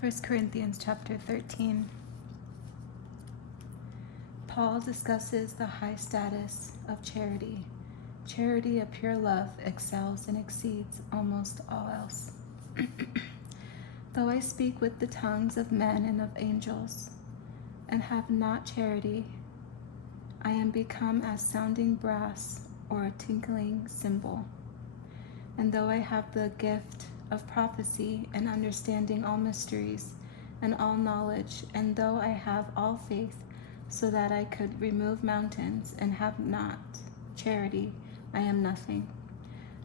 1 Corinthians chapter 13. Paul discusses the high status of charity. Charity, a pure love, excels and exceeds almost all else. Though I speak with the tongues of men and of angels, and have not charity, I am become as sounding brass or a tinkling cymbal. And though I have the gift of prophecy and understanding all mysteries and all knowledge, and though I have all faith so that I could remove mountains and have not charity, I am nothing.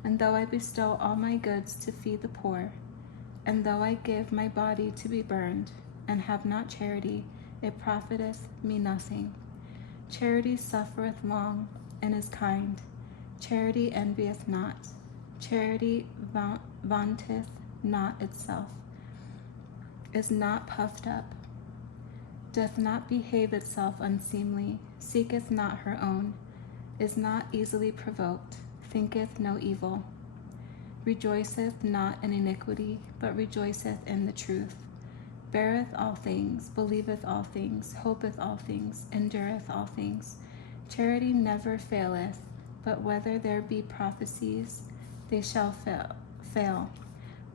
And though I bestow all my goods to feed the poor, and though I give my body to be burned, and have not charity, it profiteth me nothing. Charity suffereth long, and is kind. Charity envieth not. Charity vaunteth not itself, is not puffed up, doth not behave itself unseemly, seeketh not her own, is not easily provoked, thinketh no evil, rejoiceth not in iniquity, but rejoiceth in the truth, beareth all things, believeth all things, hopeth all things, endureth all things. Charity never faileth, but whether there be prophecies, they shall fail.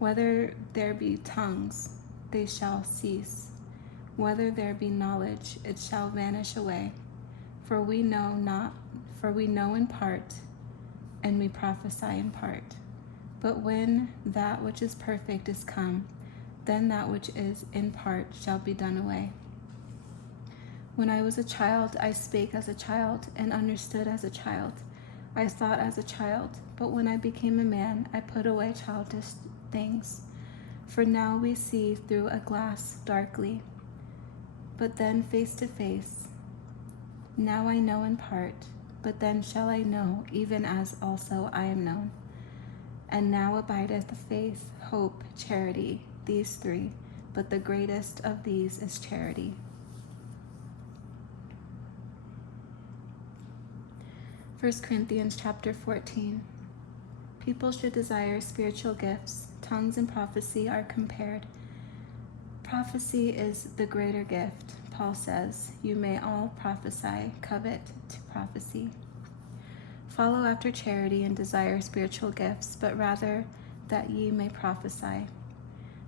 Whether there be tongues, they shall cease. Whether there be knowledge, it shall vanish away. For we know in part, and we prophesy in part. But when that which is perfect is come, then that which is in part shall be done away. When I was a child, I spake as a child, and understood as a child. I thought as a child, but when I became a man, I put away childish things. For now we see through a glass darkly, but then face to face. Now I know in part, but then shall I know, even as also I am known. And now abideth faith, hope, charity, these three, but the greatest of these is charity. 1 Corinthians chapter 14. People should desire spiritual gifts. Tongues and prophecy are compared. Prophecy is the greater gift. Paul says, you may all prophesy, covet to prophecy. Follow after charity and desire spiritual gifts, but rather that ye may prophesy.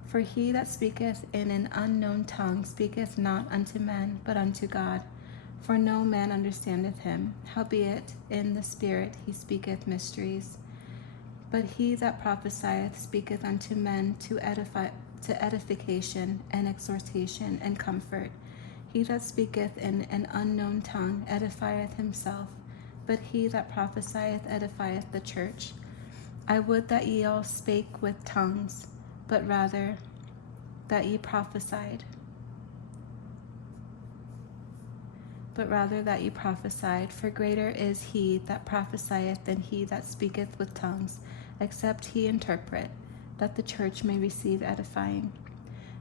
For he that speaketh in an unknown tongue speaketh not unto men, but unto God. For no man understandeth him, howbeit in the Spirit he speaketh mysteries. But he that prophesieth speaketh unto men to edification and exhortation and comfort. He that speaketh in an unknown tongue edifieth himself, but he that prophesieth edifieth the church. I would that ye all spake with tongues, but rather that ye prophesied. For greater is he that prophesieth than he that speaketh with tongues, except he interpret, that the church may receive edifying.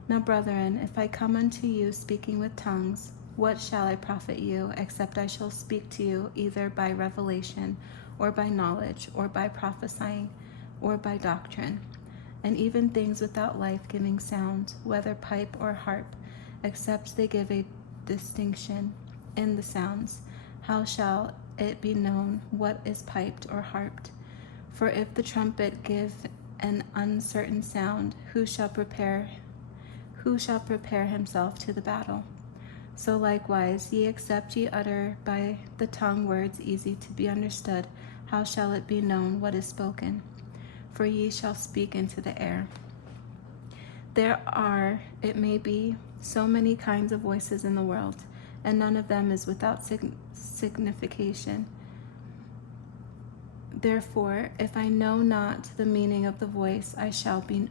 Now, brethren, if I come unto you speaking with tongues, what shall I profit you, except I shall speak to you either by revelation, or by knowledge, or by prophesying, or by doctrine? And even things without life-giving sound, whether pipe or harp, except they give a distinction in the sounds, how shall it be known what is piped or harped? For if the trumpet give an uncertain sound, who shall prepare himself to the battle? So likewise, except ye utter by the tongue words easy to be understood, how shall it be known what is spoken? For ye shall speak into the air. There are, it may be, so many kinds of voices in the world, and none of them is without signification. Therefore, if I know not the meaning of the voice, I shall be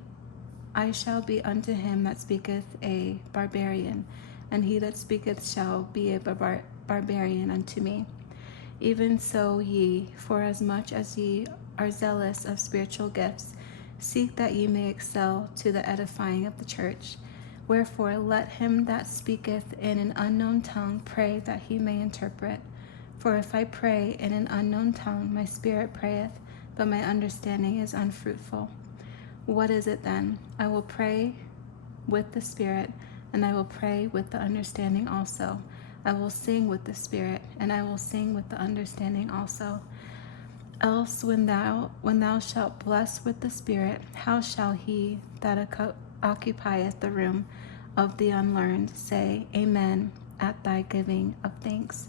unto him that speaketh a barbarian, and he that speaketh shall be a barbarian unto me. Even so ye, forasmuch as ye are zealous of spiritual gifts, seek that ye may excel to the edifying of the church. Wherefore let him that speaketh in an unknown tongue pray that he may interpret. For if I pray in an unknown tongue, my spirit prayeth, but my understanding is unfruitful. What is it then? I will pray with the Spirit, and I will pray with the understanding also. I will sing with the Spirit, and I will sing with the understanding also. Else when thou shalt bless with the Spirit, how shall he that occupieth the room of the unlearned say, Amen, at thy giving of thanks,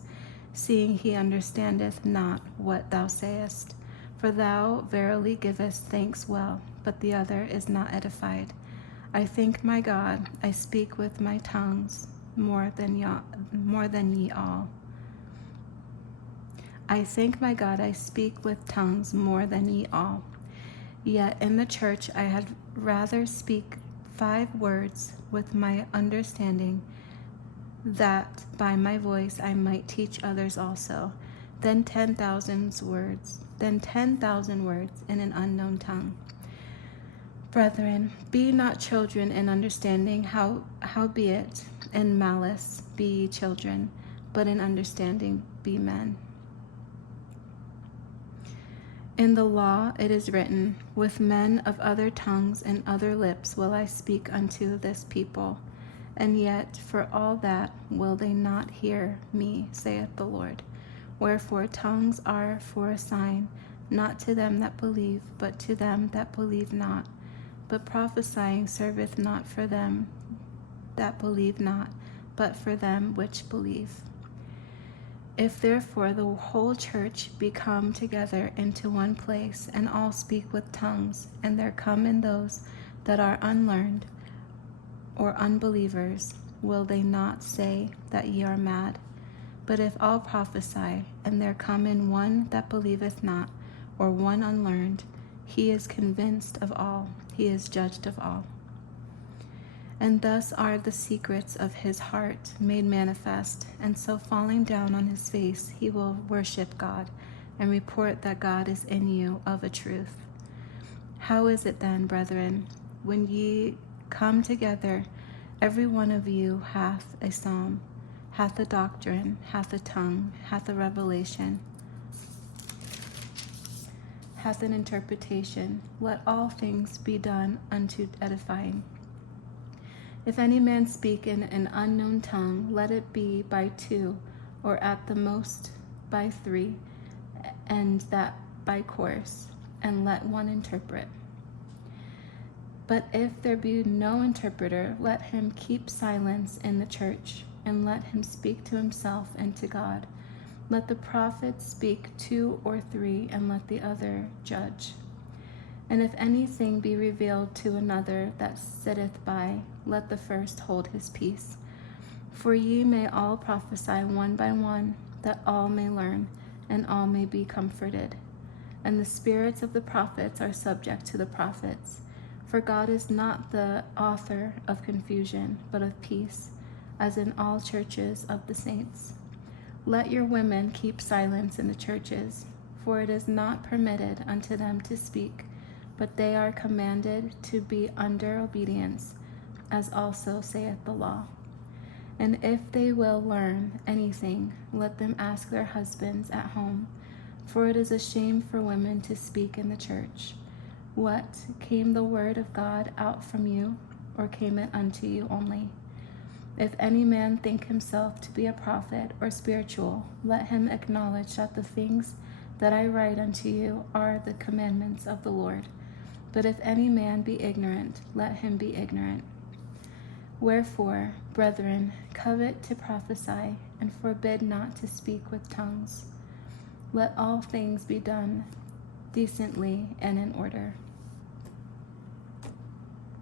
seeing he understandeth not what thou sayest? For thou verily givest thanks well, but the other is not edified. I thank my God, I speak with my tongues more than ye all. I thank my God, I speak with tongues more than ye all. Yet in the church I had rather speak 5 words with my understanding, that by my voice I might teach others also, than 10,000 words in an unknown tongue. Brethren, be not children in understanding, howbeit in malice be ye children, but in understanding be men. In the law it is written, with men of other tongues and other lips will I speak unto this people, and yet for all that will they not hear me, saith the Lord. Wherefore tongues are for a sign, not to them that believe, but to them that believe not. But prophesying serveth not for them that believe not, but for them which believe. If therefore the whole church be come together into one place, and all speak with tongues, and there come in those that are unlearned or unbelievers, will they not say that ye are mad? But if all prophesy, and there come in one that believeth not, or one unlearned, he is convinced of all, he is judged of all. And thus are the secrets of his heart made manifest, and so falling down on his face he will worship God, and report that God is in you of a truth. How is it then, brethren, when ye come together, every one of you hath a psalm, hath a doctrine, hath a tongue, hath a revelation, hath an interpretation? Let all things be done unto edifying. If any man speak in an unknown tongue, let it be by 2, or at the most by 3, and that by course, and let one interpret. But if there be no interpreter, let him keep silence in the church, and let him speak to himself and to God. Let the prophet speak 2 or 3, and let the other judge. And if anything be revealed to another that sitteth by, let the first hold his peace. For ye may all prophesy one by one, that all may learn, and all may be comforted. And the spirits of the prophets are subject to the prophets. For God is not the author of confusion, but of peace, as in all churches of the saints. Let your women keep silence in the churches, for it is not permitted unto them to speak, but they are commanded to be under obedience, as also saith the law. And if they will learn anything, let them ask their husbands at home, for it is a shame for women to speak in the church. What, came the word of God out from you, or came it unto you only? If any man think himself to be a prophet or spiritual, let him acknowledge that the things that I write unto you are the commandments of the Lord. But if any man be ignorant, let him be ignorant. Wherefore, brethren, covet to prophesy, and forbid not to speak with tongues. Let all things be done decently and in order.